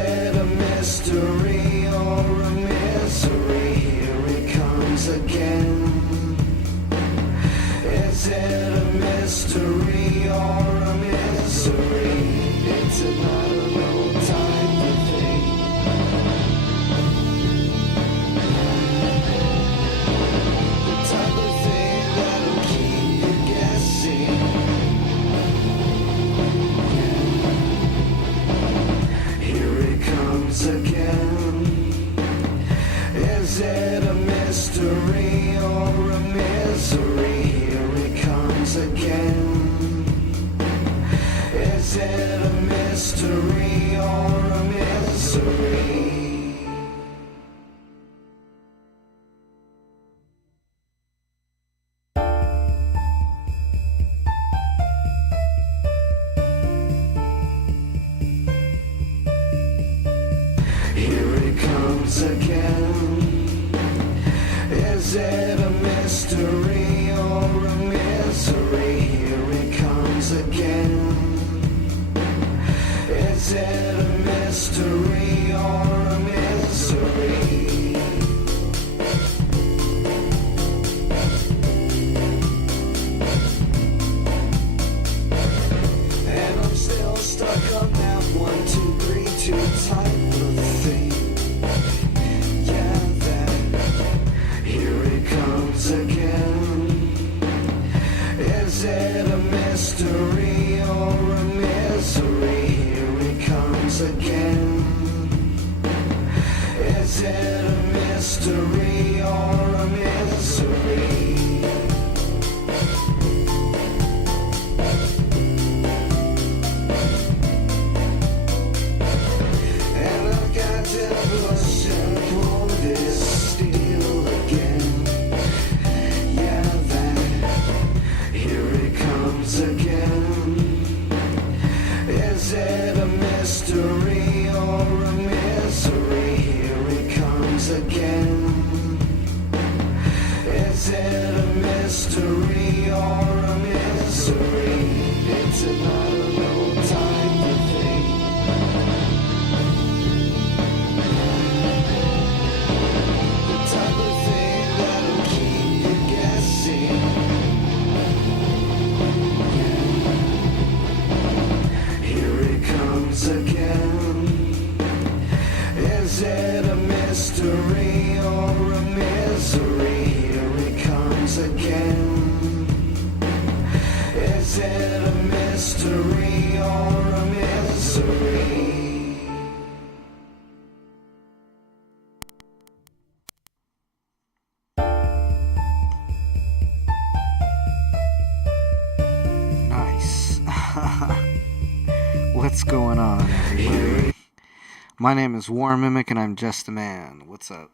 it a mystery or a misery? Here it comes again. Is it a mystery or a misery? It's another old type of thing. The type of thing that'll keep you guessing. Here it comes again. Is it a mystery or a misery? Here it comes again. Is it a mystery or a misery? Here it comes again. Is it a mystery or a misery? Here it comes again. Is it a mystery or a misery? And I'm still stuck on that 1, 2, 3, 2 type of thing. Yeah, that. Here it comes again. Is it a mystery or a misery? Here it comes again. Is it a mystery or a misery? And I've got to push and pull this steel again. Yeah, that. Here it comes again. Is it a mystery or a misery? Here it comes again. Is it a mystery or a misery? It's another old type of thing. The type of thing that'll keep you guessing. Here it comes again. Is it a mystery or a misery? Here it comes again. Is it a mystery or a misery? Nice. What's going on, everybody? My name is War Mimic, and I'm just a man. What's up?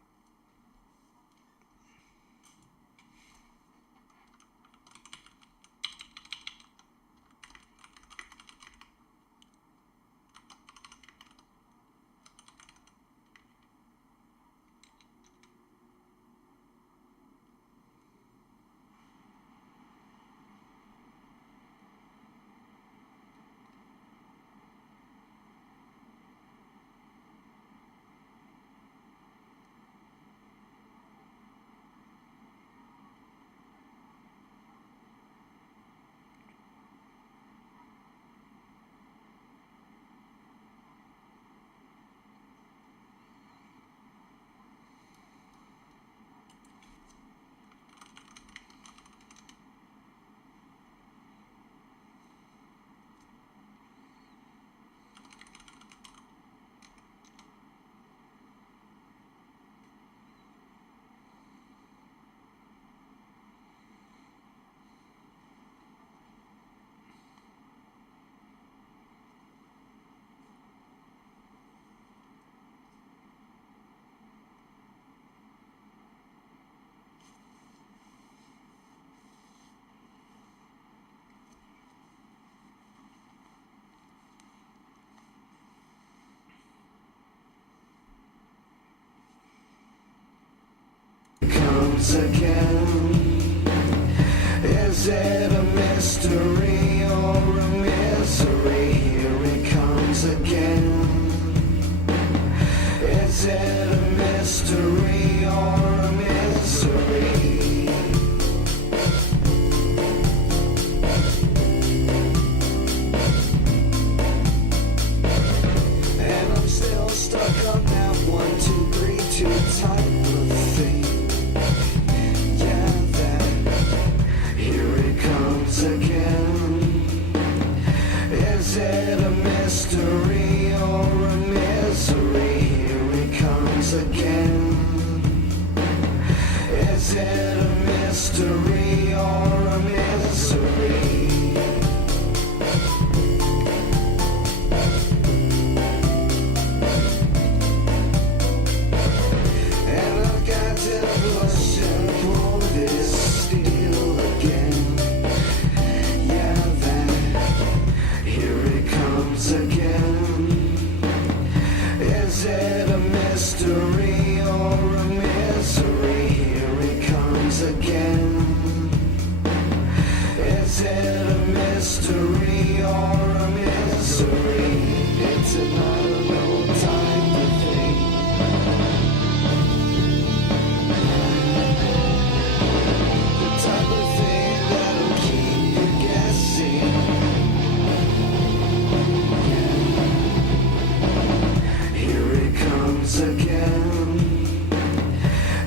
Comes again. Is it a mystery or a misery? Here it comes again. mystery or a misery? Here it comes again. Is it a mystery or a misery? It's an unknown type of thing. The type of thing that'll keep you guessing. Here it comes again.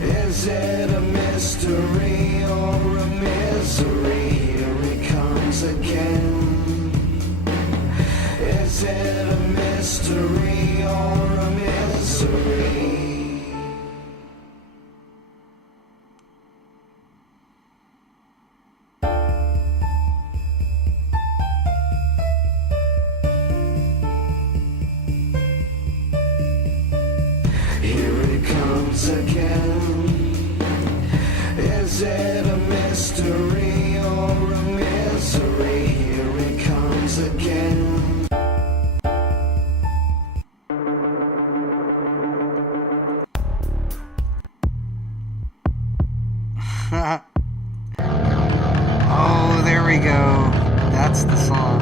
Is it a mystery or a misery? Here it comes again. Is it a mystery or a misery? Here it comes again. Is it a mystery or a misery? Here it comes again. Oh, there we go. That's the song.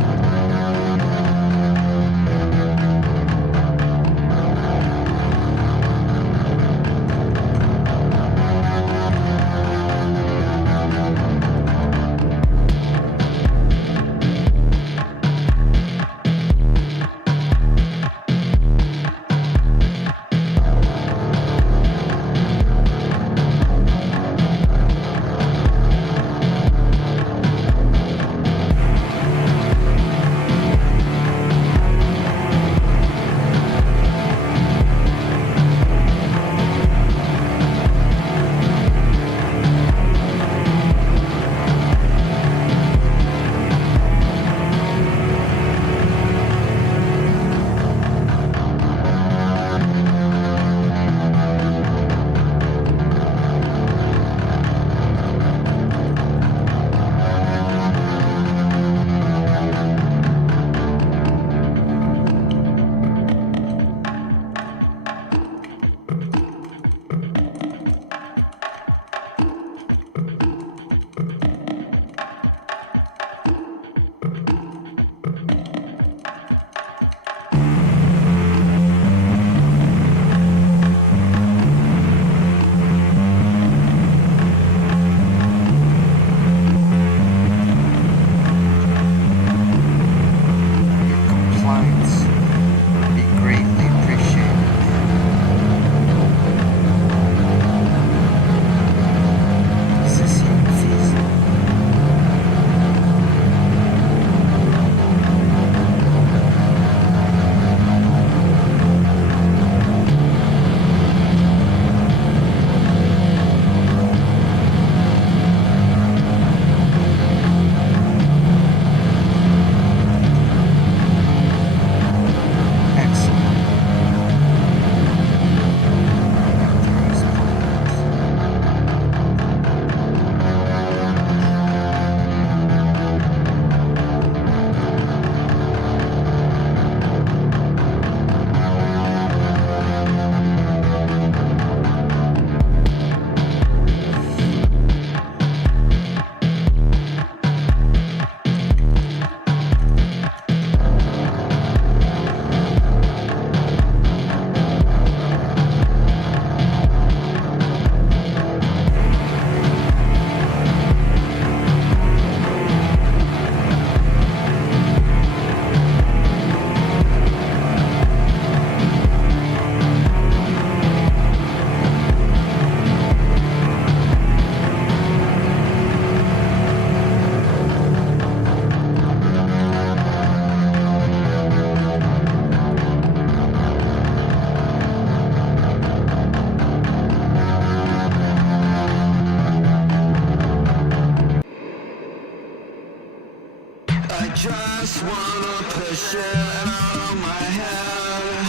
just wanna push it out of my head.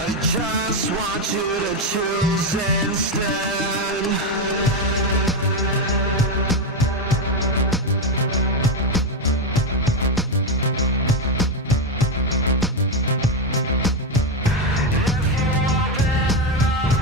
I just want you to choose instead. If you open up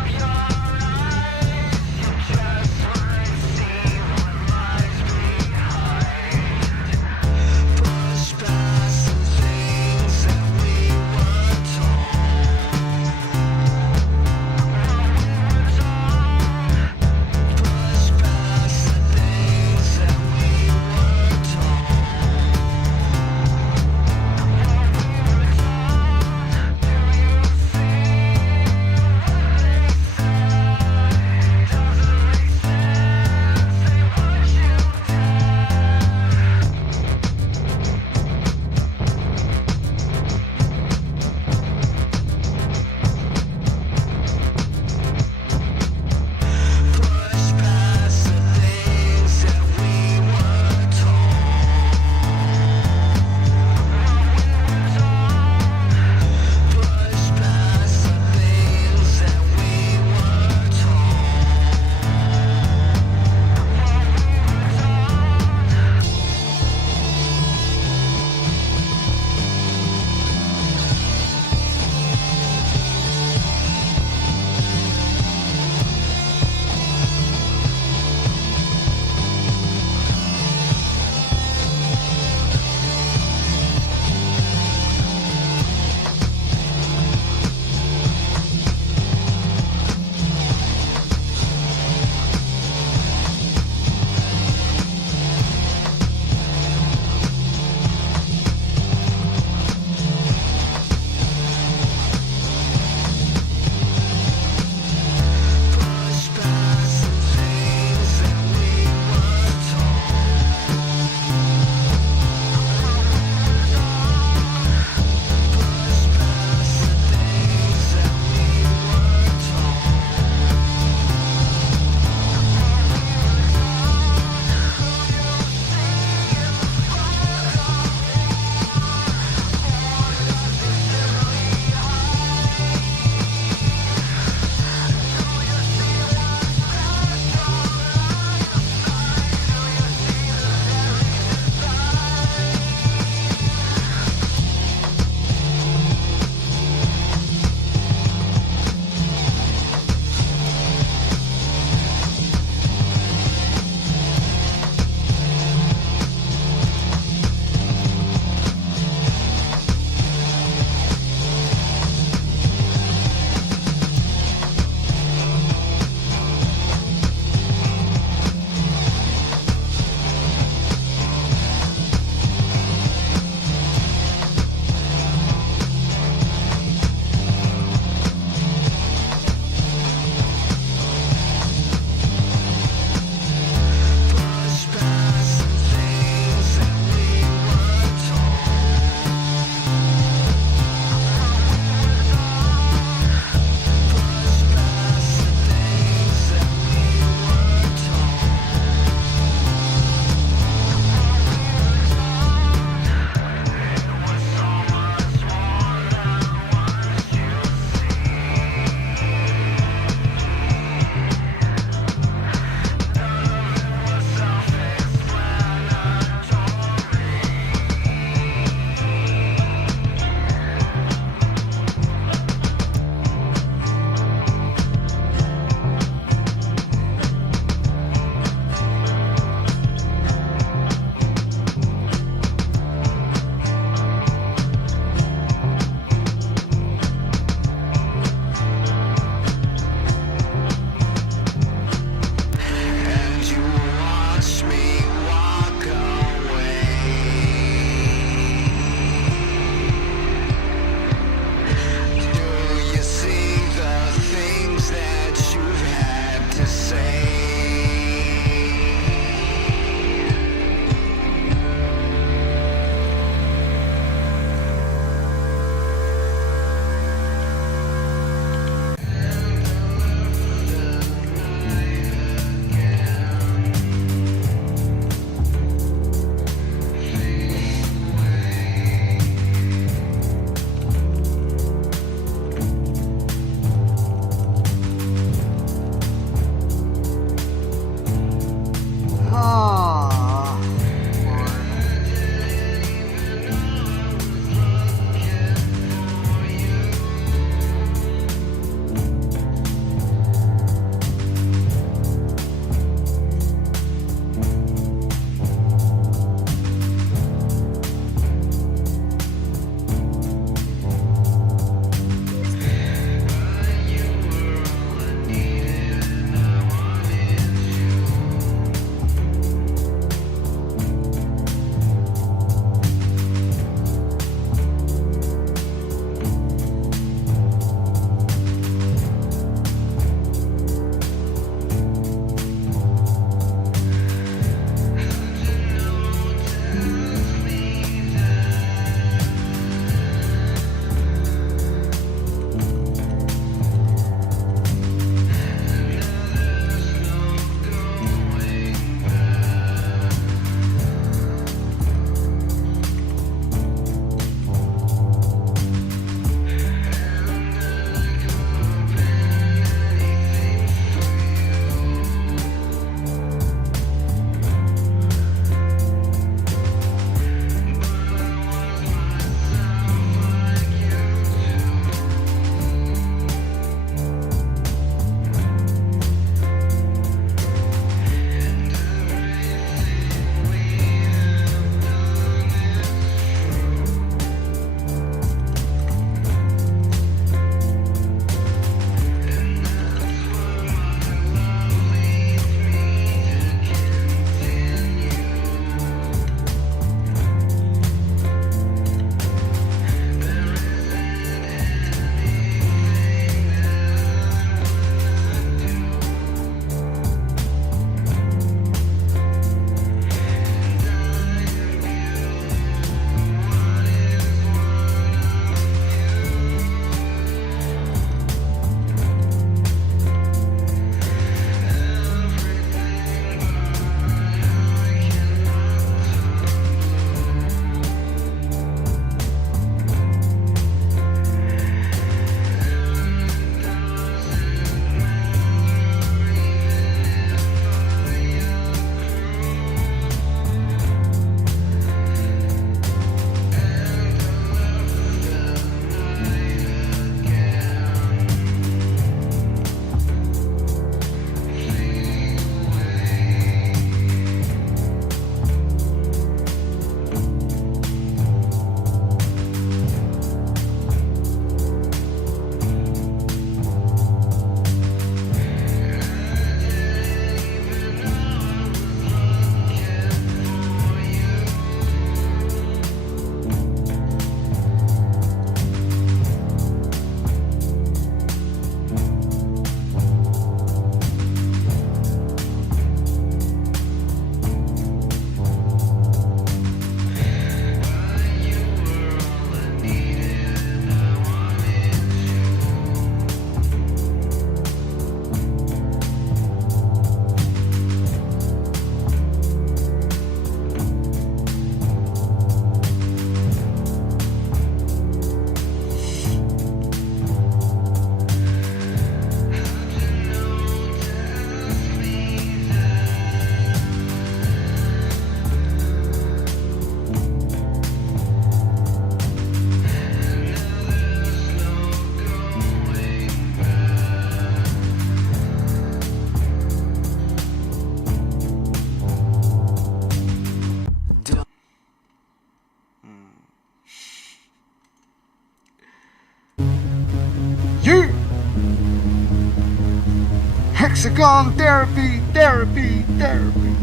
Lexicon therapy, therapy, therapy.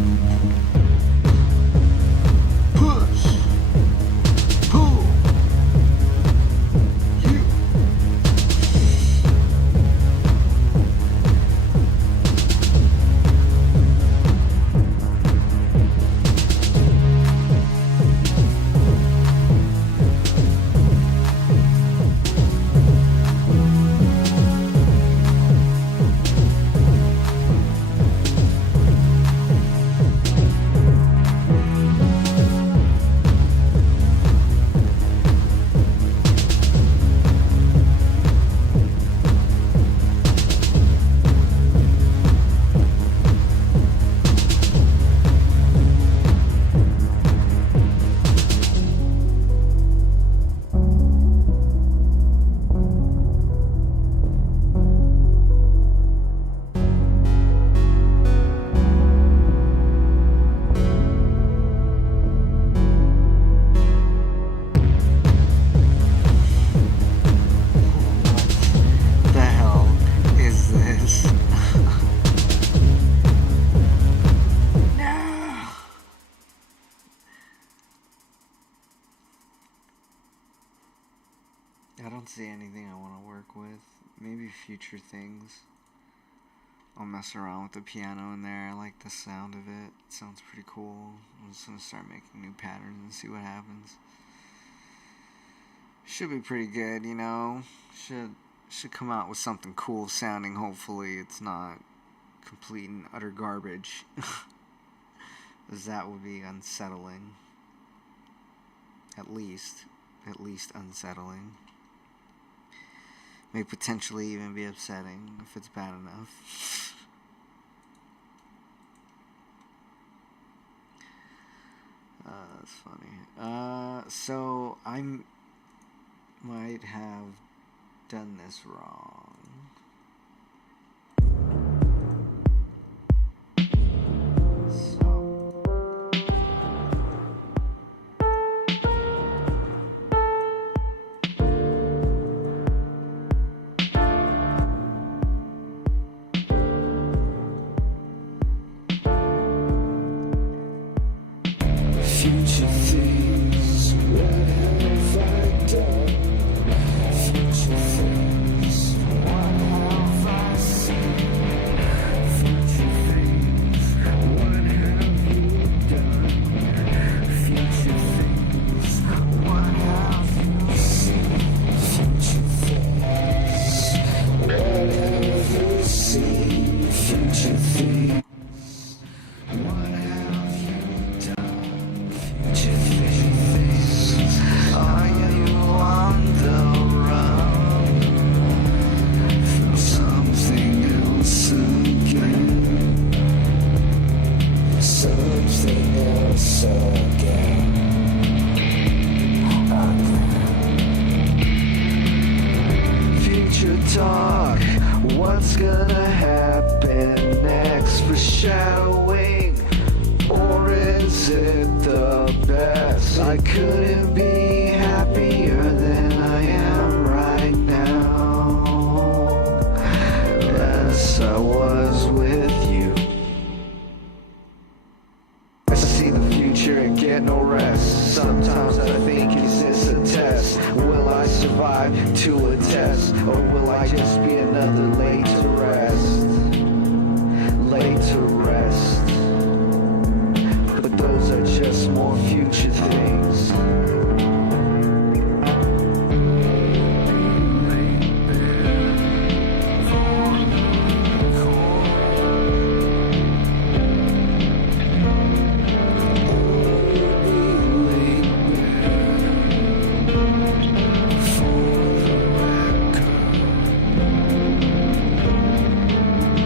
Push, pull, you. What the hell is this? No. I don't see anything I want to work with. Maybe future things. I'll mess around with the piano in there. I like the sound of it. It sounds pretty cool. I'm just gonna start making new patterns and see what happens. Should be pretty good, you know. Should come out with something cool sounding. Hopefully it's not complete and utter garbage. Because that would be unsettling. At least unsettling. May potentially even be upsetting if it's bad enough. That's funny. So I might have done this wrong. Future things, what have I done? Future things, what have I seen? Future things, what have you done? Future things, what have you seen? Future things, what have you seen? Future things, what have you done? Future things, are you on the run from something else again? Something else again. Future talk, what's gonna happen next? Foreshadowing, or is it the best? I couldn't be happier than I am right now, as I was with you. I see the future and get no rest. Sometimes I think, is this a test? Will I survive to a test, or will I just be another laid to rest? Laid to rest. But those are just more future things.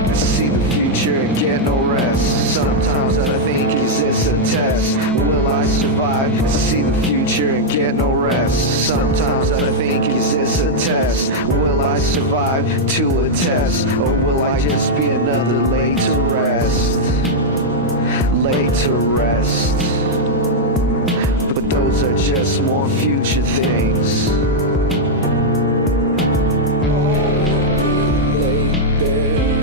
I see the future and get no rest. Sometimes I think, is this a test? Will I survive to see the future and get no rest? Sometimes I think, is this a test? Will I survive to a test, or will I just be another laid to rest? Laid to rest. But those are just more future things. Laid there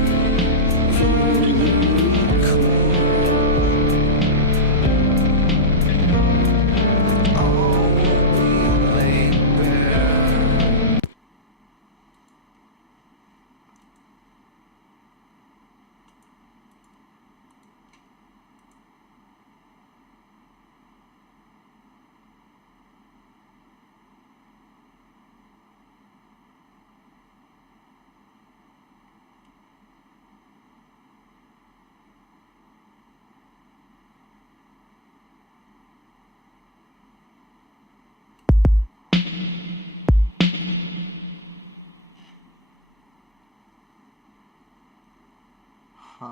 Huh.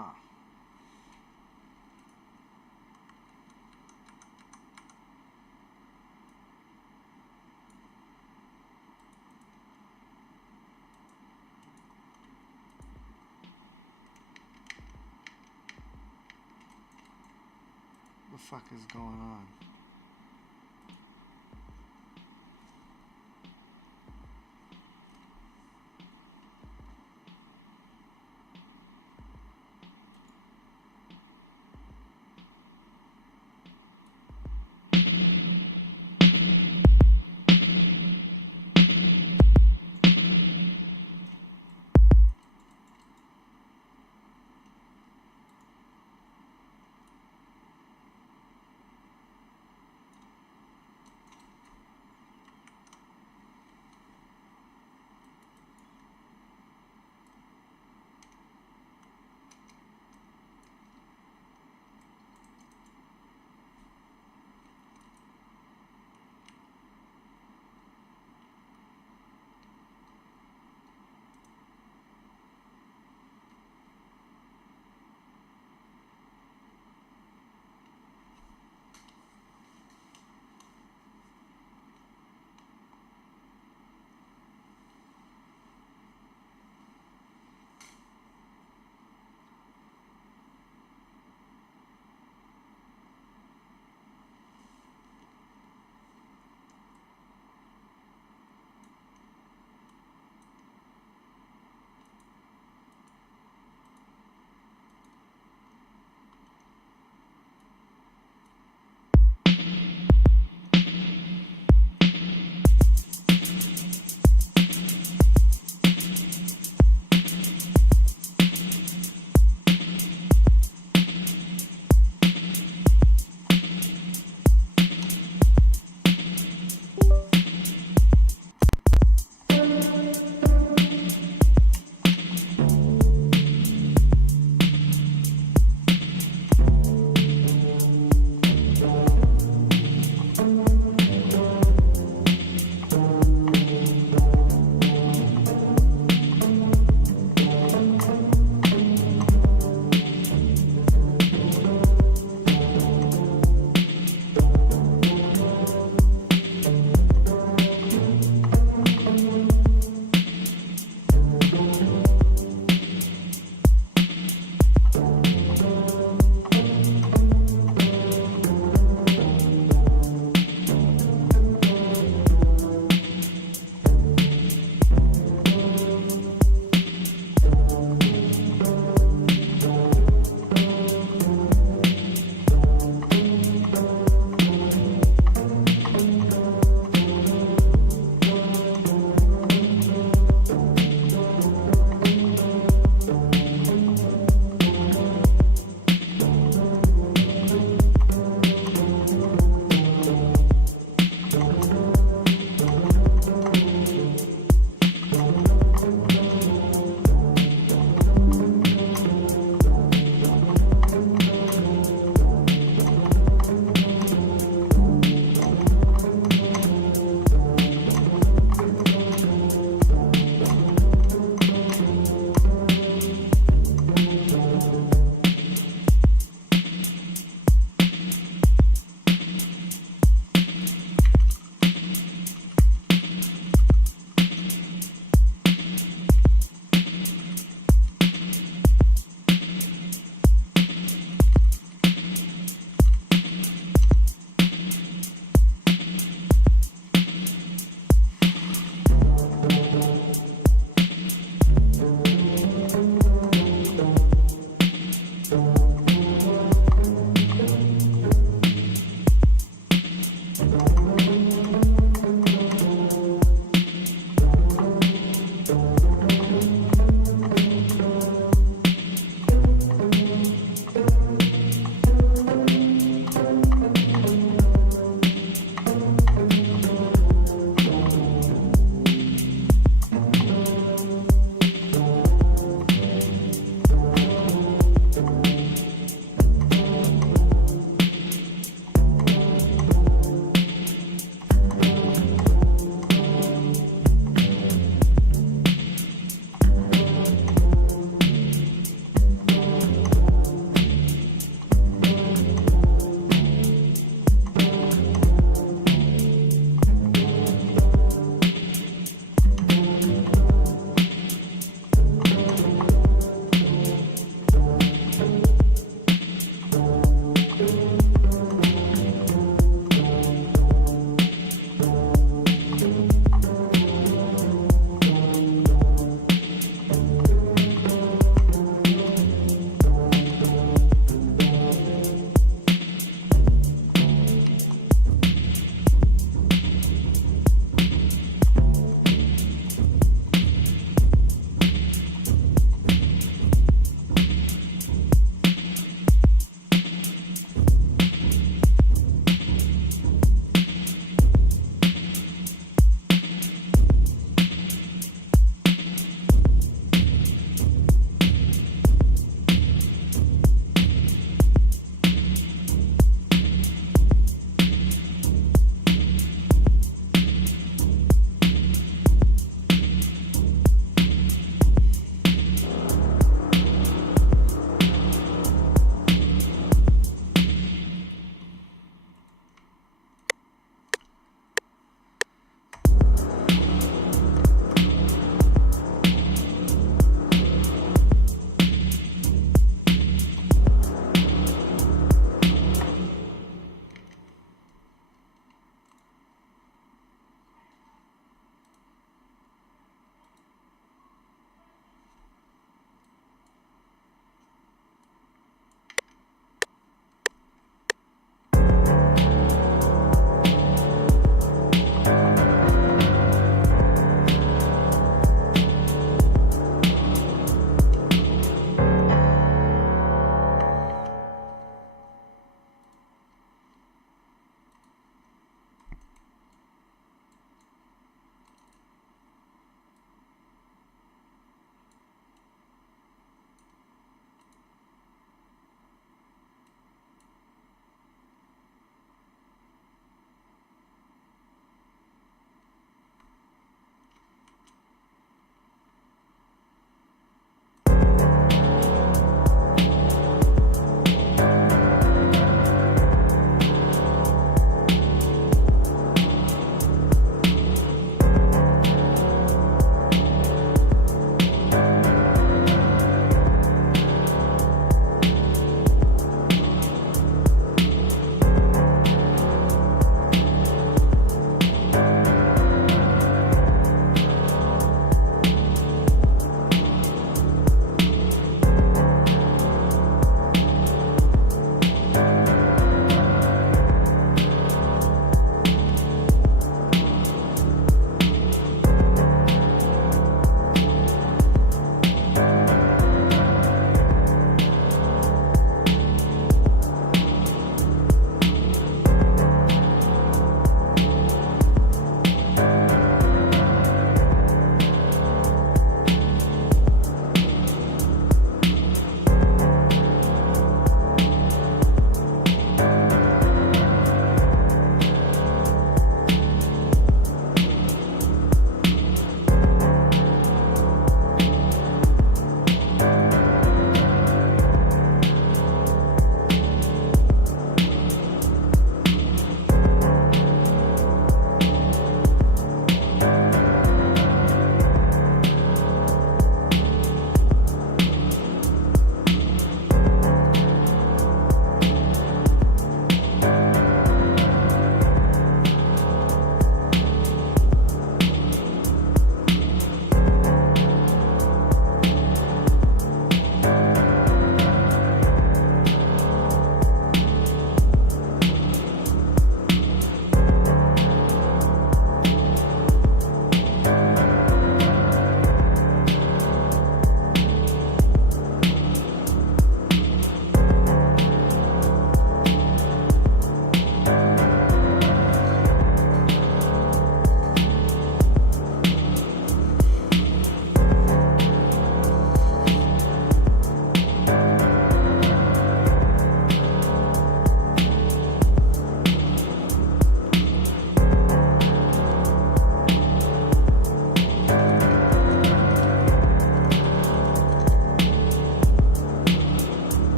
What the fuck is going on?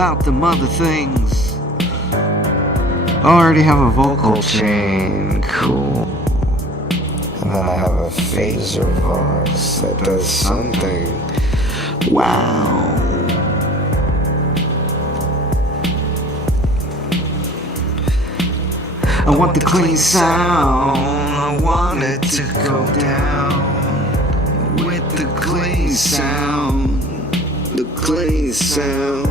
about them other things. Already have a vocal chain, cool. And then I have a phaser voice that does something. Wow. I want the clean sound. I want it to go down with the clean sound. The clean sound.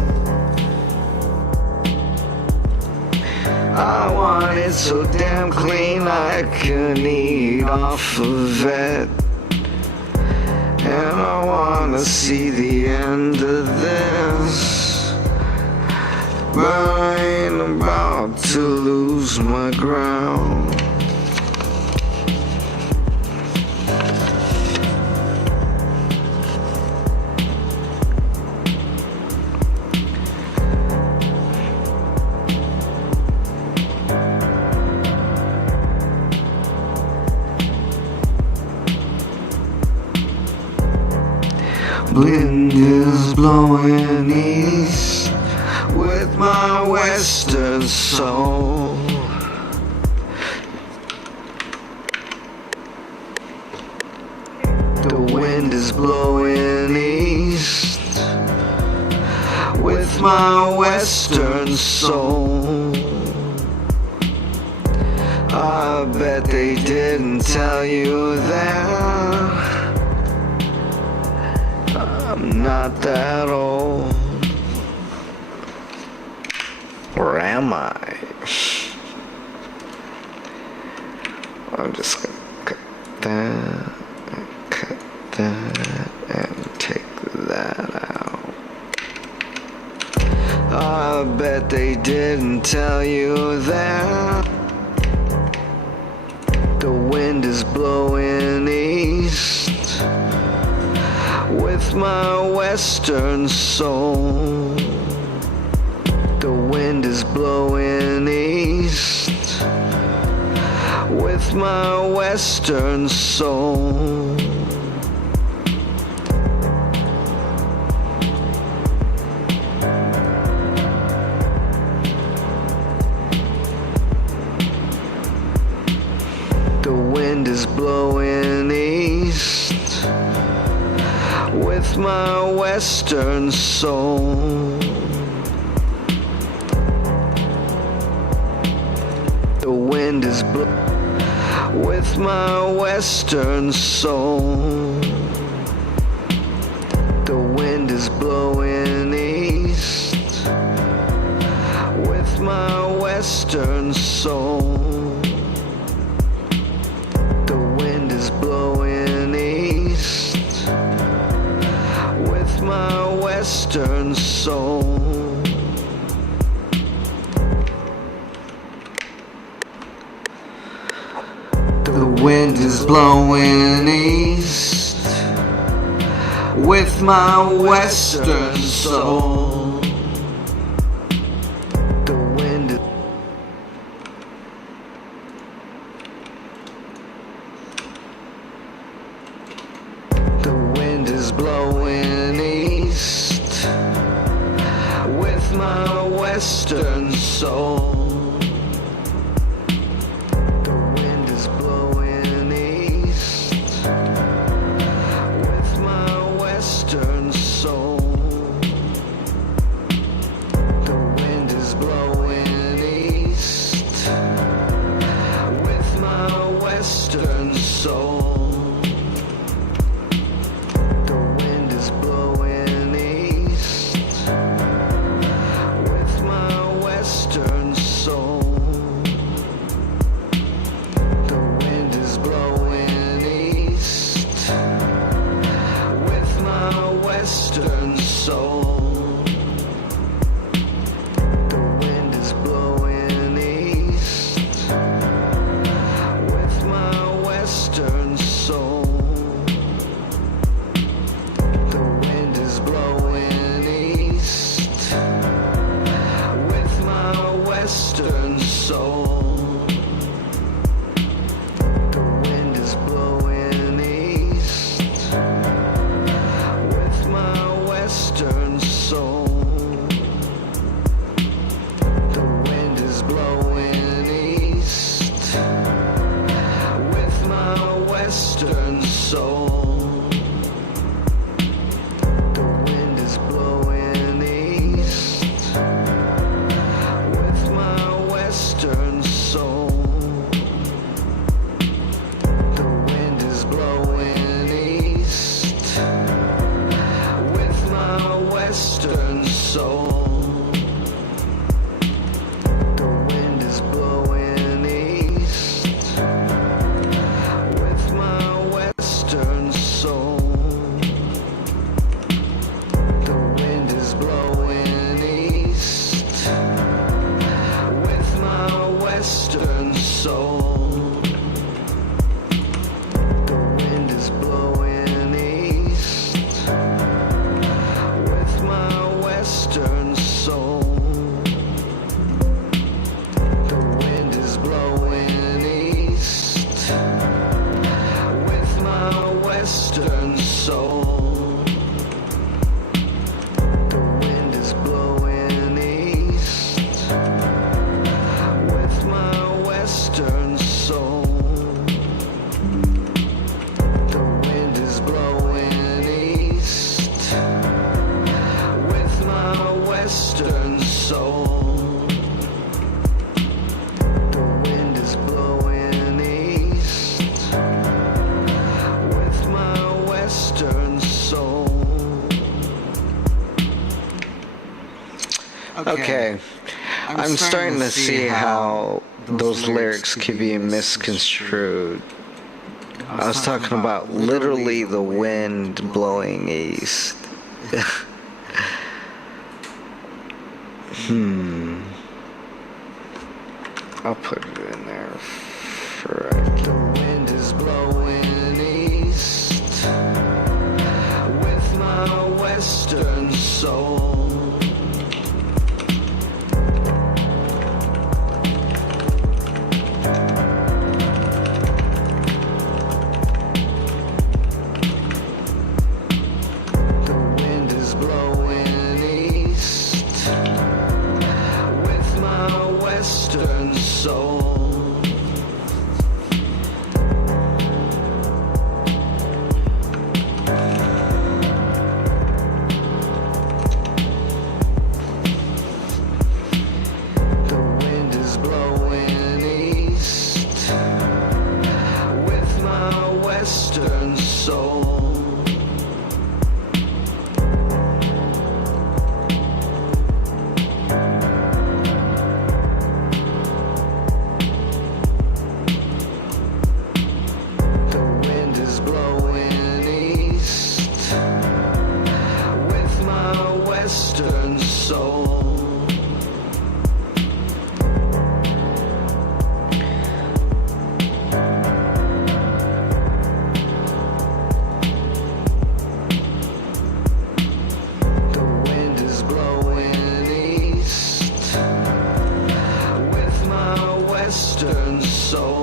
I want it so damn clean I can eat off of it. And I wanna see the end of this, but I ain't about to lose my ground. Wind is blowing east with my western soul. The wind is blowing east with my western soul. I bet they didn't tell you that I'm not that old. Or am I? I'm just gonna cut that, and take that out. I bet they didn't tell you that the wind is blowing east with my western soul. The wind is blowing east with my western soul. The wind is blowing east with my western soul. The wind is with my western soul. The wind is blowing east with my western soul. The wind is blowing east with my western soul. The wind is blowing east with my western soul. The wind is blowing east with my western soul. Western soul. The wind is blowing east with my western soul. soul. The wind is blowing east with my western soul. The wind is blowing east with my western soul. The wind is blowing east with my western soul. The wind is blowing east with my western soul. The wind is blowing east with my western soul. Okay. I'm starting to see how those lyrics could be misconstrued. I was talking about literally the wind blowing east. I'll put it in there for the wind is blowing east with my western soul. The wind is blowing east with my western soul. The wind is blowing east with my western soul. The wind is blowing east with my western soul.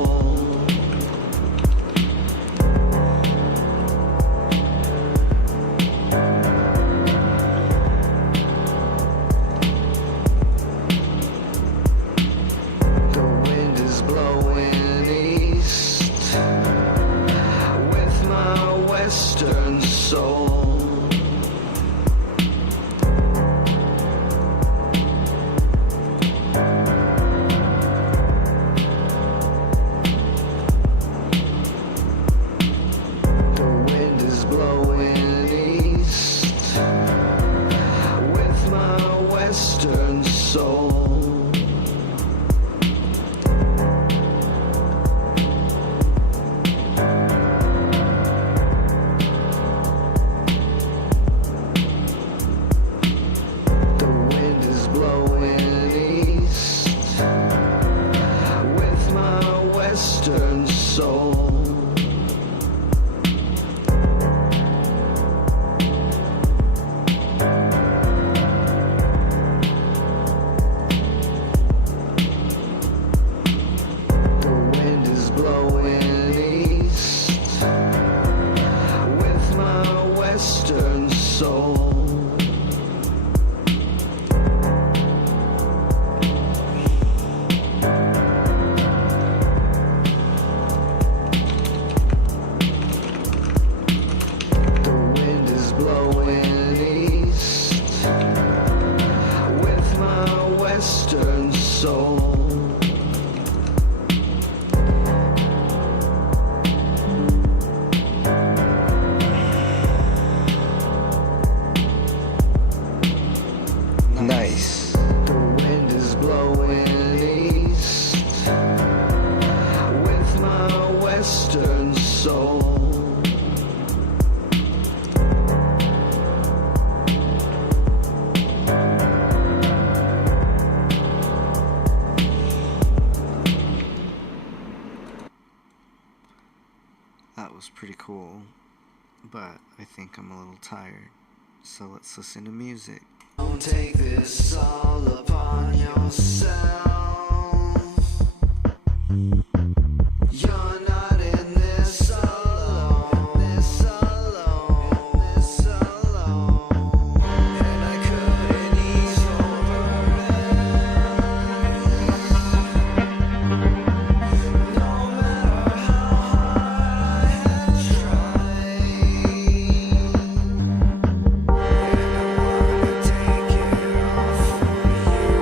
The wind is blowing east with my western soul. The wind is blowing east with my western soul. The wind is blowing east with my western soul. The wind is blowing east with my western soul. The wind is blowing east with my western soul. That was pretty cool, but I think I'm a little tired. So let's listen to music. Don't take this all upon yourself. You're not in this alone, this alone, this alone. And I couldn't ease over it. No matter how hard I had tried. And I wanna take it all from you.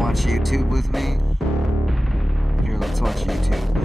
watch YouTube with me? Here, let's watch YouTube.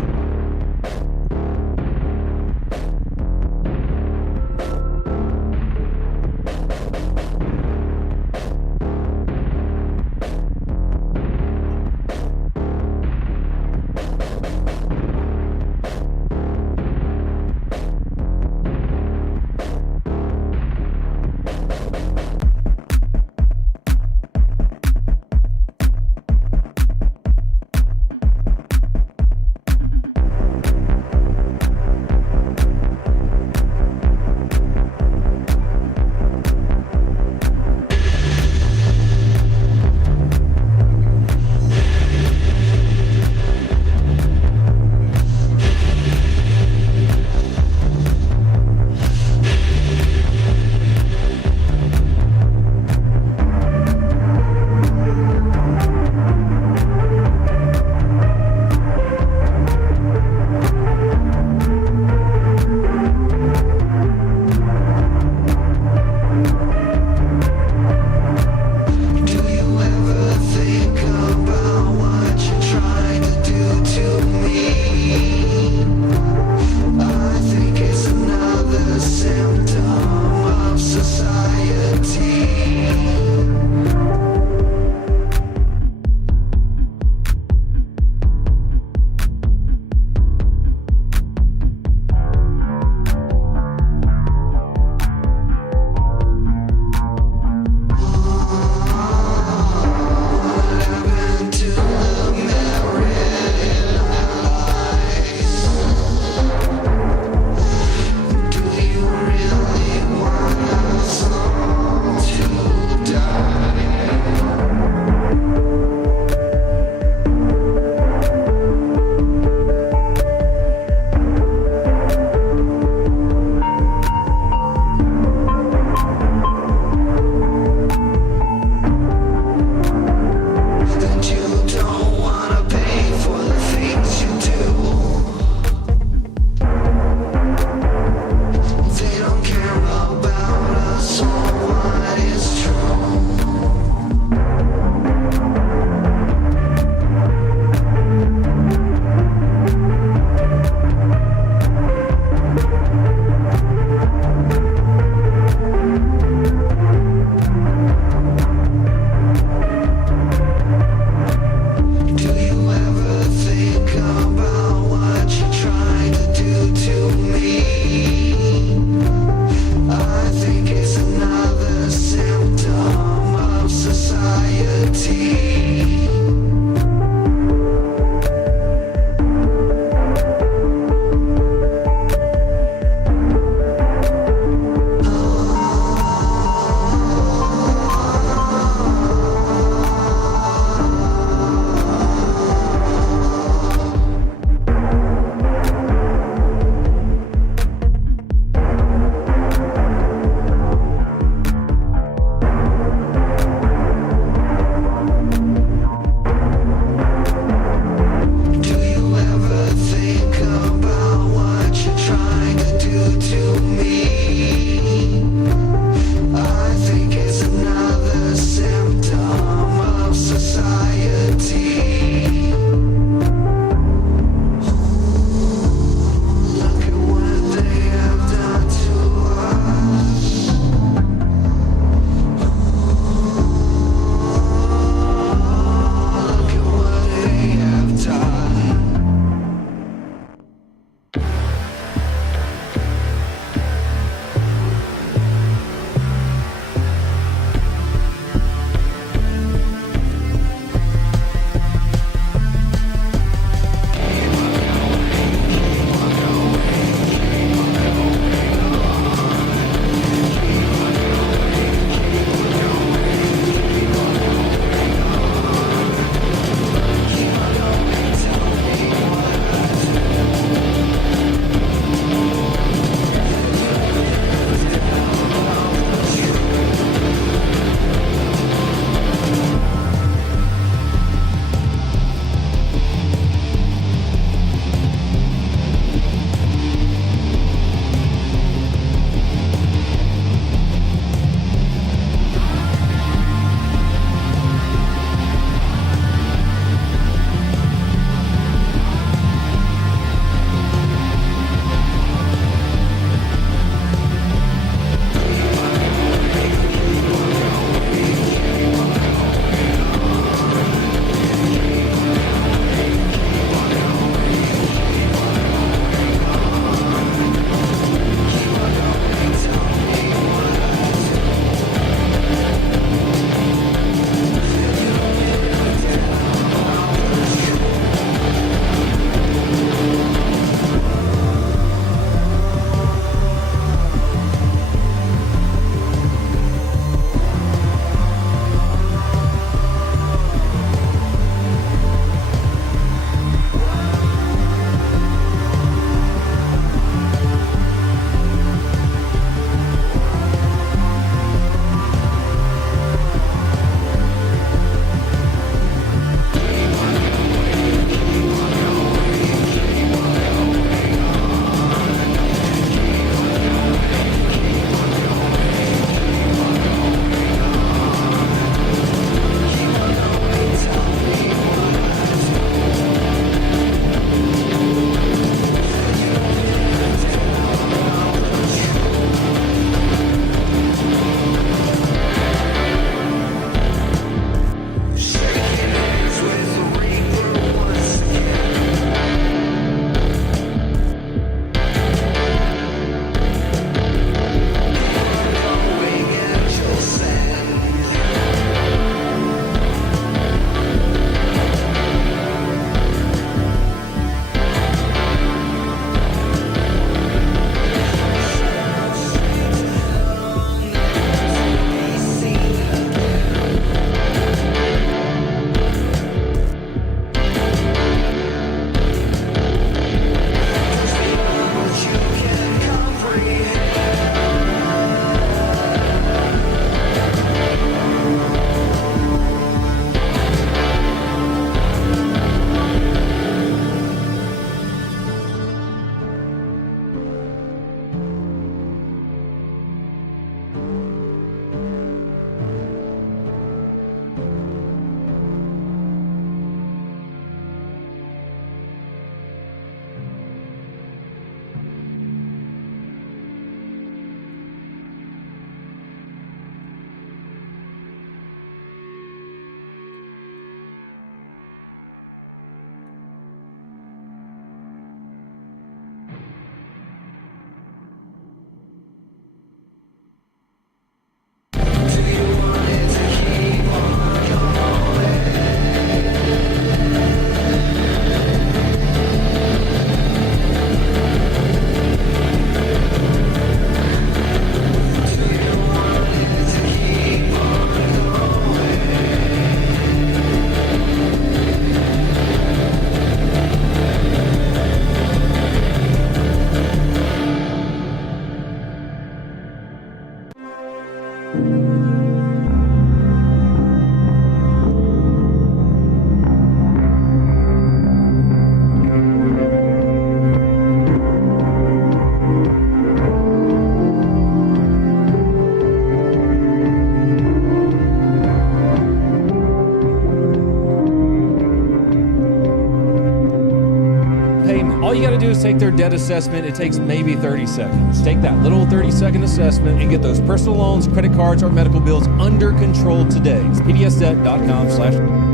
payment. All you got to do is take their debt assessment. It takes maybe 30 seconds. Take that little 30-second assessment and get those personal loans, credit cards, or medical bills under control today. It's pdsdebt.com/.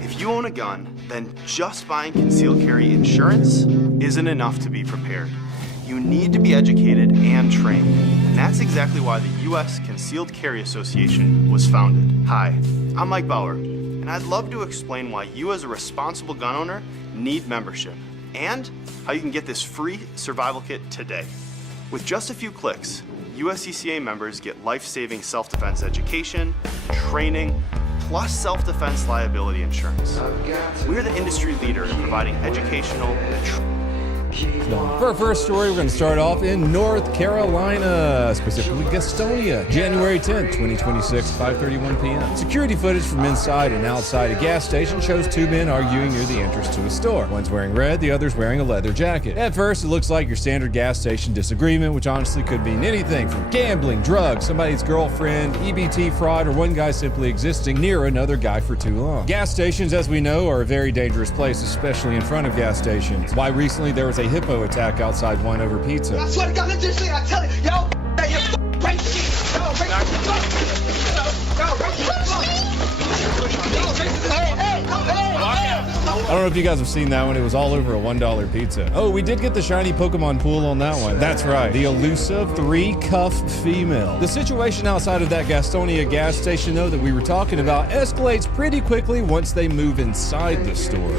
If you own a gun, then just buying concealed carry insurance isn't enough to be prepared. You need to be educated and trained, and that's exactly why the U.S. Concealed Carry Association was founded. Hi, I'm Mike Bauer, and I'd love to explain why you as a responsible gun owner need membership, and how you can get this free survival kit today. With just a few clicks, USCCA members get life-saving self-defense education, training, plus self-defense liability insurance. We're the industry leader in providing educational For our first story, we're going to start off in North Carolina, specifically Gastonia, January 10th, 2026, 5:31 p.m. Security footage from inside and outside a gas station shows two men arguing near the entrance to a store. One's wearing red, the other's wearing a leather jacket. At first, it looks like your standard gas station disagreement, which honestly could mean anything from gambling, drugs, somebody's girlfriend, EBT fraud, or one guy simply existing near another guy for too long. Gas stations, as we know, are a very dangerous place, especially in front of gas stations. Why recently there was a hippo attack outside one over pizza. I swear to God, let's just say, I tell you, yo, hey, you racist. Yo, I don't know if you guys have seen that one. It was all over a $1 pizza. Oh, we did get the shiny Pokemon pool on that one. That's right, the elusive 3-cuff female. The situation outside of that Gastonia gas station, though, that we were talking about escalates pretty quickly once they move inside the store.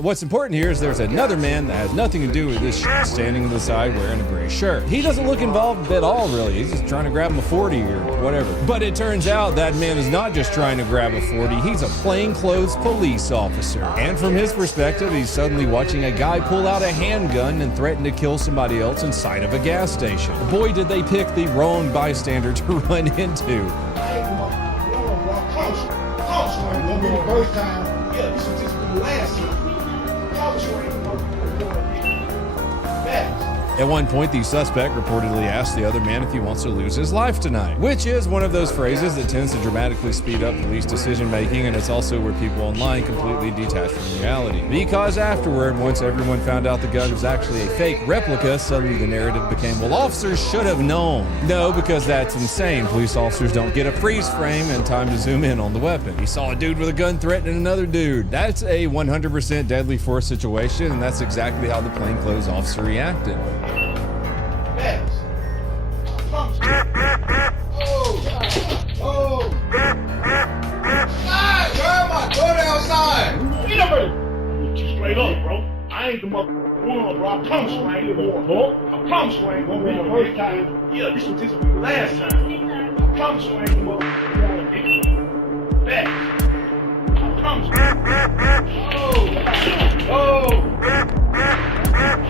What's important here is there's another man that has nothing to do with this shit standing on the side wearing a gray shirt. He doesn't look involved at all, really. He's just trying to grab him a 40 or whatever. But it turns out that man is not just trying to grab a 40, he's a plainclothes police officer. And from his perspective, he's suddenly watching a guy pull out a handgun and threaten to kill somebody else inside of a gas station. Boy, did they pick the wrong bystander to run into. At one point, the suspect reportedly asked the other man if he wants to lose his life tonight, which is one of those phrases that tends to dramatically speed up police decision-making, and it's also where people online completely detach from reality. Because afterward, once everyone found out the gun was actually a fake replica, suddenly the narrative became, well, officers should have known. No, because that's insane. Police officers don't get a freeze frame and time to zoom in on the weapon. He saw a dude with a gun threatening another dude. That's a 100% deadly force situation, and that's exactly how the plainclothes officer reacted. Straight up, bro. I ain't the motherfucker one, bro. I promise you I ain't the one, bro. I promise you I ain't gonna be the first time. Yeah, this will be the last time. I promise you I ain't the motherfucker one, nigga. Back. I promise you.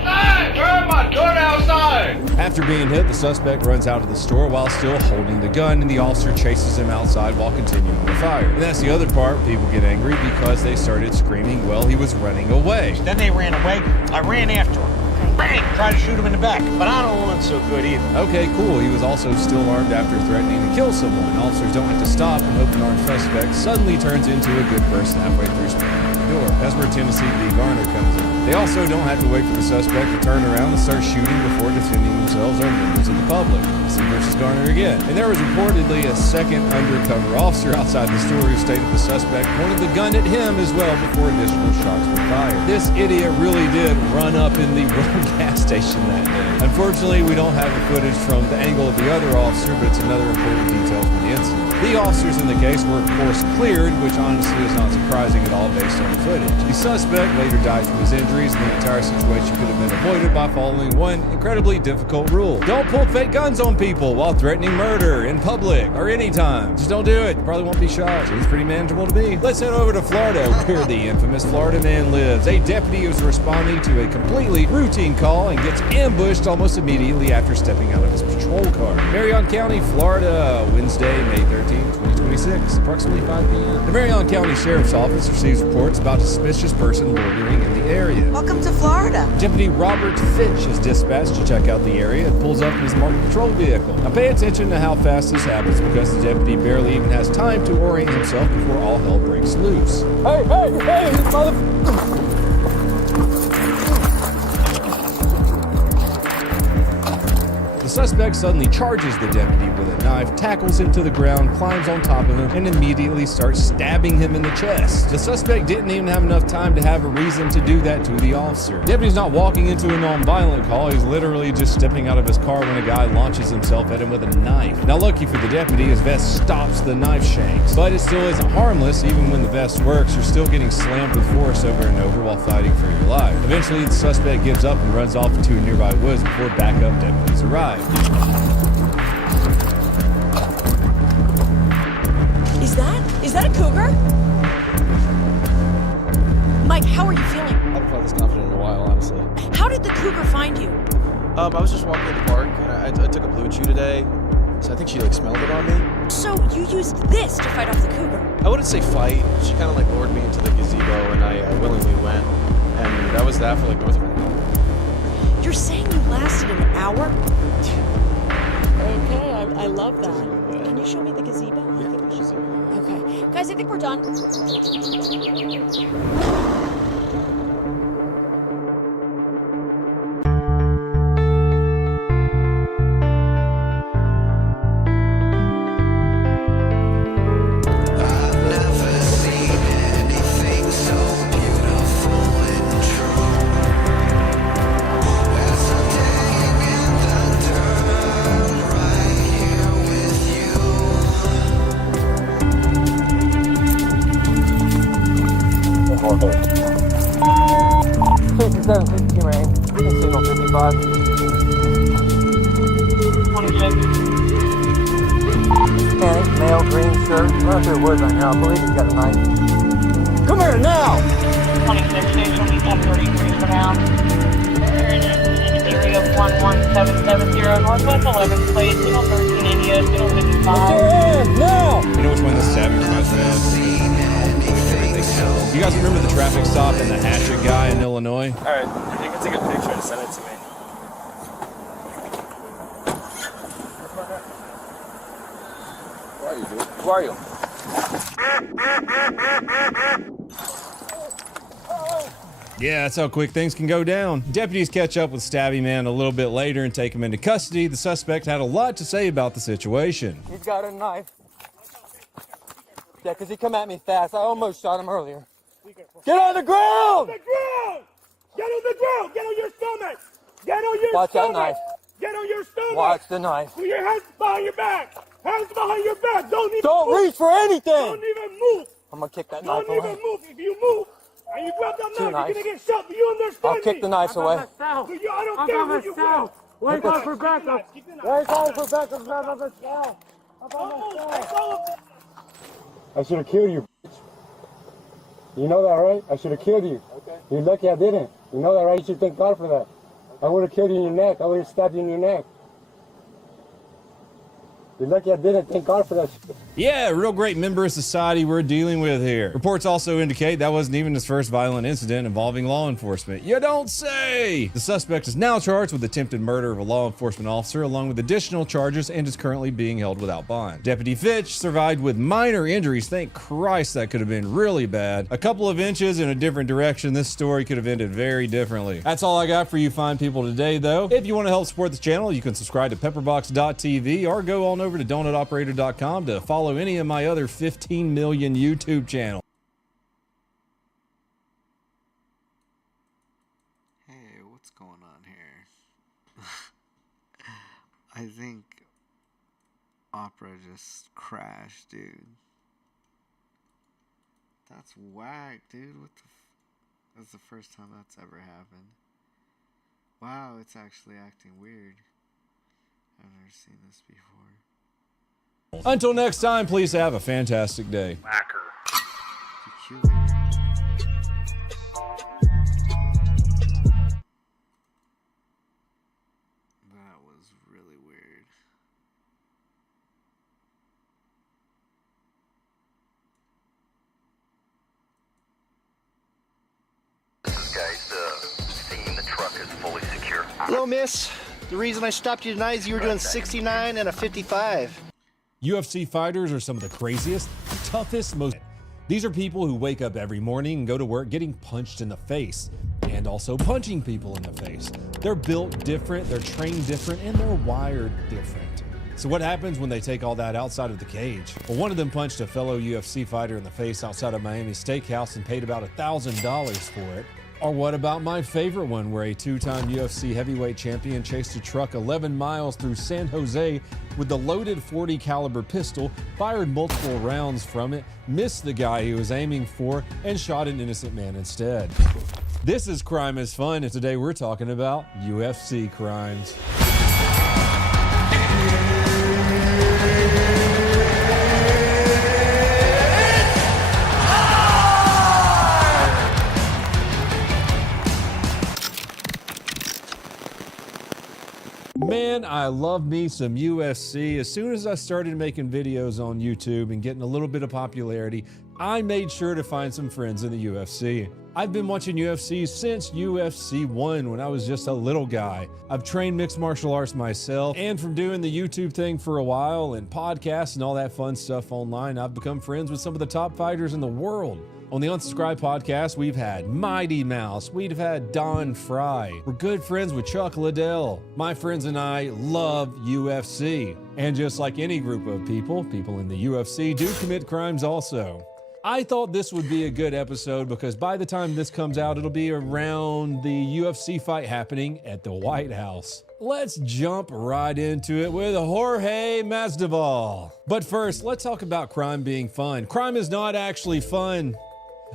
Hey, turn my door outside! After being hit, the suspect runs out of the store while still holding the gun, and the officer chases him outside while continuing the fire. And that's the other part. People get angry because they started screaming, well, he was running away. Then they ran away. I ran after him. Bang! Tried to shoot him in the back, but I don't want so good either. Okay, cool. He was also still armed after threatening to kill someone. Officers don't have to stop and hope an armed suspect suddenly turns into a good person halfway through spraying the door. That's where Tennessee v. Garner comes in. They also don't have to wait for the suspect to turn around and start shooting before defending themselves or members of the public. Tennessee versus Garner again. And there was reportedly a second undercover officer outside the store who stated the suspect pointed the gun at him as well before additional shots were fired. This idiot really did run up in the wrong gas station that day. Unfortunately, we don't have the footage from the angle of the other officer, but it's another important detail from the incident. The officers in the case were, of course, cleared, which honestly is not surprising at all based on the footage. The suspect later died from his injuries, and the entire situation could have been avoided by following one incredibly difficult rule. Don't pull fake guns on people while threatening murder in public or anytime. Just don't do it. You probably won't be shot. Seems pretty manageable to me. Let's head over to Florida, where the infamous Florida man lives. A deputy was responding to a completely routine call and gets ambushed almost immediately after stepping out of his patrol car. Marion County, Florida, Wednesday, May 13, 2026, approximately 5 p.m. The Marion County Sheriff's Office receives reports about a suspicious person loitering in the area. Welcome to Florida. Deputy Robert Fitch is dispatched to check out the area and pulls up in his marked patrol vehicle. Now pay attention to how fast this happens, because the deputy barely even has time to orient himself before all hell breaks loose. Hey, mother... The suspect suddenly charges the deputy with a knife, tackles him to the ground, climbs on top of him, and immediately starts stabbing him in the chest. The suspect didn't even have enough time to have a reason to do that to the officer. The deputy's not walking into a non-violent call, he's literally just stepping out of his car when a guy launches himself at him with a knife. Now lucky for the deputy, his vest stops the knife shanks, but it still isn't harmless. Even when the vest works, you're still getting slammed with force over and over while fighting for your life. Eventually, the suspect gives up and runs off into nearby woods before backup deputies arrive. Is that a cougar? Mike, how are you feeling? I haven't felt this confident in a while, honestly. How did the cougar find you? I was just walking in the park, and I took a Blue Chew today, so I think she smelled it on me. So you used this to fight off the cougar? I wouldn't say fight. She kind of lured me into the gazebo, and I willingly went, and that was that for north of an hour. You're saying you lasted an hour? Okay, I love that. Can you show me the gazebo? I think we should. Okay. Guys, I think we're done. Signal 55. 26. Hispanic, male, green shirt. I don't know if there was on here. I believe he's got a knife. Come here now! 26 station, 1033 for now. We're in an area of 11770 Northwest 11th Place, signal 13 India, signal 55. Put your hands now! You know which one the stabbing reminds me of? You guys remember the traffic stop and the hatchet guy in Illinois? Alright, you can take a picture and send it to me. Who are you, dude? Who are you? Yeah, that's how quick things can go down. Deputies catch up with Stabby Man a little bit later and take him into custody. The suspect had a lot to say about the situation. He's got a knife. Yeah, because he come at me fast. I almost shot him earlier. Get on the ground! On the ground! Get on the ground! Get on your stomach! Get on your Watch stomach! that knife. Get on your stomach! Watch the knife. Put your hands behind your back! Hands behind your back! Don't move. reach for anything! Don't even move! I'm gonna kick that knife Don't away. even move! If you move and you grab that Two knife, knives. you're gonna get shot. Do you understand I'll kick the knives away. I don't care who you grab. Wait for backup. Wait for backup. Grab up a cell. I should have killed you. You know that, right? I should have killed you. Okay. You're lucky I didn't. You know that, right? You should thank God for that. I would have killed you in your neck. I would have stabbed you in your neck. You're lucky I didn't. Thank God for that shit. Yeah, real great member of society we're dealing with here. Reports also indicate that wasn't even his first violent incident involving law enforcement. You don't say! The suspect is now charged with attempted murder of a law enforcement officer along with additional charges and is currently being held without bond. Deputy Fitch survived with minor injuries. Thank Christ, that could have been really bad. A couple of inches in a different direction, this story could have ended very differently. That's all I got for you fine people today though. If you want to help support this channel, you can subscribe to pepperbox.tv or go on over to donutoperator.com to follow any of my other 15 million YouTube channels. Hey, what's going on here? I think Opera just crashed, dude. That's whack, dude. What the that's the first time that's ever happened. Wow, it's actually acting weird. I've never seen this before. Until next time, please have a fantastic day. Peculiar. That was really weird. Guys, seeing the truck is fully secure. Hello, miss. The reason I stopped you tonight is you were doing 69 and a 55. UFC fighters are some of the craziest, toughest, most... These are people who wake up every morning and go to work getting punched in the face and also punching people in the face. They're built different, they're trained different, and they're wired different. So what happens when they take all that outside of the cage? Well, one of them punched a fellow UFC fighter in the face outside of Miami Steakhouse and paid about $1,000 for it. Or what about my favorite one, where a two-time UFC heavyweight champion chased a truck 11 miles through San Jose with a loaded .40 caliber pistol, fired multiple rounds from it, missed the guy he was aiming for, and shot an innocent man instead. This is Crime is Fun, and today we're talking about UFC crimes. Man, I love me some UFC. As soon as I started making videos on YouTube and getting a little bit of popularity, I made sure to find some friends in the UFC. I've been watching UFC since UFC 1 when I was just a little guy. I've trained mixed martial arts myself, and from doing the YouTube thing for a while and podcasts and all that fun stuff online, I've become friends with some of the top fighters in the world. On the Unsubscribed podcast, we've had Mighty Mouse, we've had Don Fry, we're good friends with Chuck Liddell. My friends and I love UFC. And just like any group of people in the UFC do commit crimes also. I thought this would be a good episode because by the time this comes out, it'll be around the UFC fight happening at the White House. Let's jump right into it with Jorge Masvidal. But first, let's talk about crime being fun. Crime is not actually fun.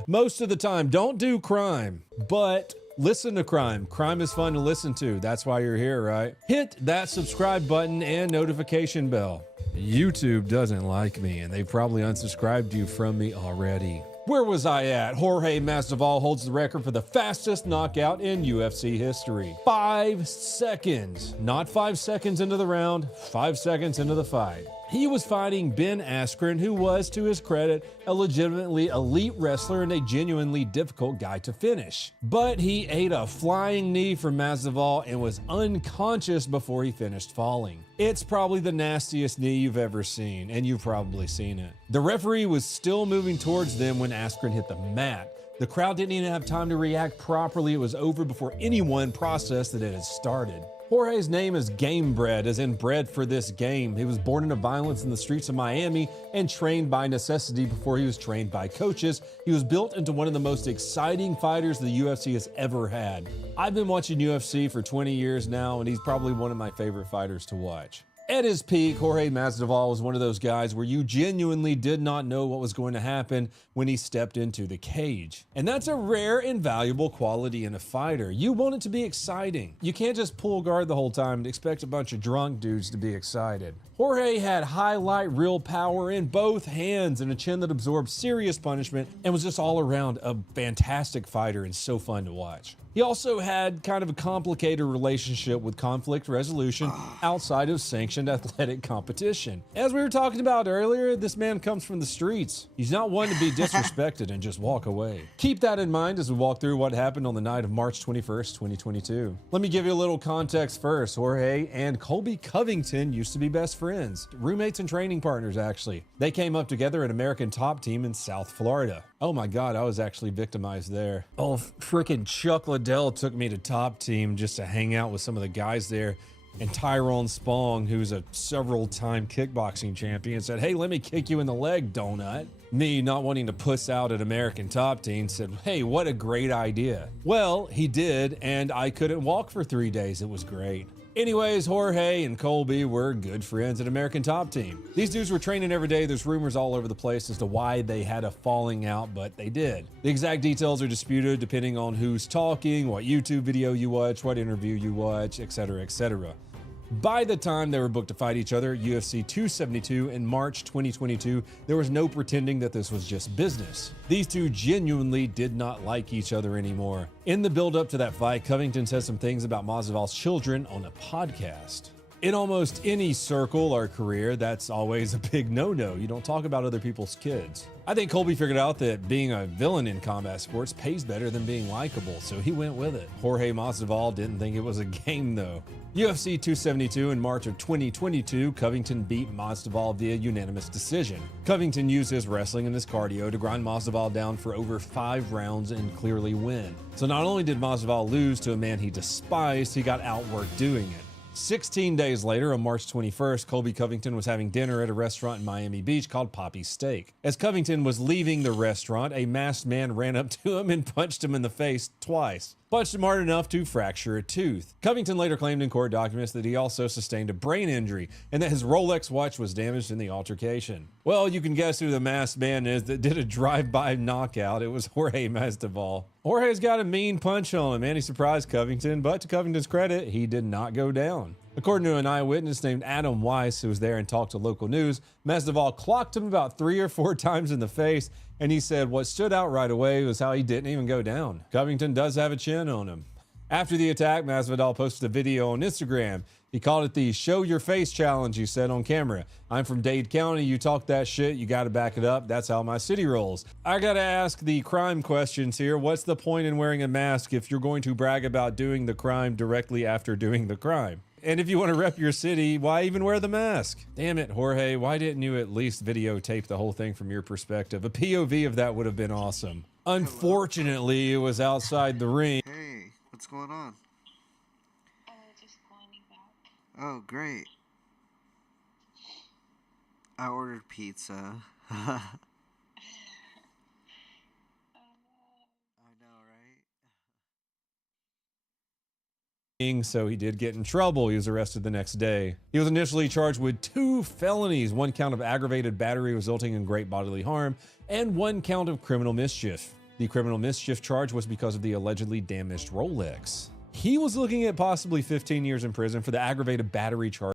Most of the time, don't do crime, but listen to crime. Crime is fun to listen to. That's why you're here, right? Hit that subscribe button and notification bell. YouTube doesn't like me, and they probably unsubscribed you from me already. Where was I at? Jorge Masvidal holds the record for the fastest knockout in UFC history. 5 seconds. Not 5 seconds into the round, 5 seconds into the fight. He was fighting Ben Askren, who was, to his credit, a legitimately elite wrestler and a genuinely difficult guy to finish. But he ate a flying knee from Masvidal and was unconscious before he finished falling. It's probably the nastiest knee you've ever seen, and you've probably seen it. The referee was still moving towards them when Askren hit the mat. The crowd didn't even have time to react properly. It was over before anyone processed that it had started. Jorge's name is Gamebred, as in bred for this game. He was born into violence in the streets of Miami and trained by necessity before he was trained by coaches. He was built into one of the most exciting fighters the UFC has ever had. I've been watching UFC for 20 years now, and he's probably one of my favorite fighters to watch. At his peak, Jorge Masvidal was one of those guys where you genuinely did not know what was going to happen when he stepped into the cage. And that's a rare and valuable quality in a fighter. You want it to be exciting. You can't just pull guard the whole time and expect a bunch of drunk dudes to be excited. Jorge had highlight reel power in both hands and a chin that absorbed serious punishment and was just all around a fantastic fighter and so fun to watch. He also had kind of a complicated relationship with conflict resolution outside of sanctioned athletic competition. As we were talking about earlier, this man comes from the streets. He's not one to be disrespected and just walk away. Keep that in mind as we walk through what happened on the night of March 21st, 2022. Let me give you a little context first. Jorge and Colby Covington used to be best friends, roommates and training partners actually. They came up together at American Top Team in South Florida. Oh my God, I was actually victimized there. Oh, freaking Chuck Liddell took me to Top Team just to hang out with some of the guys there. And Tyrone Spong, who's a several-time kickboxing champion, said, "Hey, let me kick you in the leg, donut." Me, not wanting to puss out at American Top Team, said, "Hey, what a great idea." Well, he did, and I couldn't walk for 3 days. It was great. Anyways, Jorge and Colby were good friends at American Top Team. These dudes were training every day. There's rumors all over the place as to why they had a falling out, but they did. The exact details are disputed depending on who's talking, what YouTube video you watch, what interview you watch, etc., etc. By the time they were booked to fight each other, UFC 272 in March 2022, there was no pretending that this was just business. These two genuinely did not like each other anymore. In the build-up to that fight, Covington said some things about Masvidal's children on a podcast. In almost any circle or career, that's always a big no-no. You don't talk about other people's kids. I think Colby figured out that being a villain in combat sports pays better than being likable, so he went with it. Jorge Masvidal didn't think it was a game though. UFC 272 in March of 2022, Covington beat Masvidal via unanimous decision. Covington used his wrestling and his cardio to grind Masvidal down for over 5 rounds and clearly win. So not only did Masvidal lose to a man he despised, he got outworked doing it. 16 days later, on March 21st, Colby Covington was having dinner at a restaurant in Miami Beach called Poppy's Steak. As Covington was leaving the restaurant, a masked man ran up to him and punched him in the face twice. Punched him hard enough to fracture a tooth. Covington later claimed in court documents that he also sustained a brain injury and that his Rolex watch was damaged in the altercation. Well, you can guess who the masked man is that did a drive-by knockout. It was Jorge Masvidal. Jorge's got a mean punch on him, and he surprised Covington, but to Covington's credit, he did not go down. According to an eyewitness named Adam Weiss, who was there and talked to local news, Masvidal clocked him about 3 or 4 times in the face, and he said what stood out right away was how he didn't even go down. Covington does have a chin on him. After the attack, Masvidal posted a video on Instagram. He called it the show your face challenge, he said on camera. I'm from Dade County, you talk that shit, you gotta back it up, that's how my city rolls. I gotta ask the crime questions here. What's the point in wearing a mask if you're going to brag about doing the crime directly after doing the crime? And if you want to rep your city, why even wear the mask? Damn it, Jorge, why didn't you at least videotape the whole thing from your perspective? A POV of that would have been awesome. Unfortunately, it was outside the ring. Hey, what's going on? Just calling back. Oh, great. I ordered pizza. I know, right? So he did get in trouble. He was arrested the next day. He was initially charged with 2 felonies, 1 count of aggravated battery resulting in great bodily harm, and 1 count of criminal mischief. The criminal mischief charge was because of the allegedly damaged Rolex. He was looking at possibly 15 years in prison for the aggravated battery charge.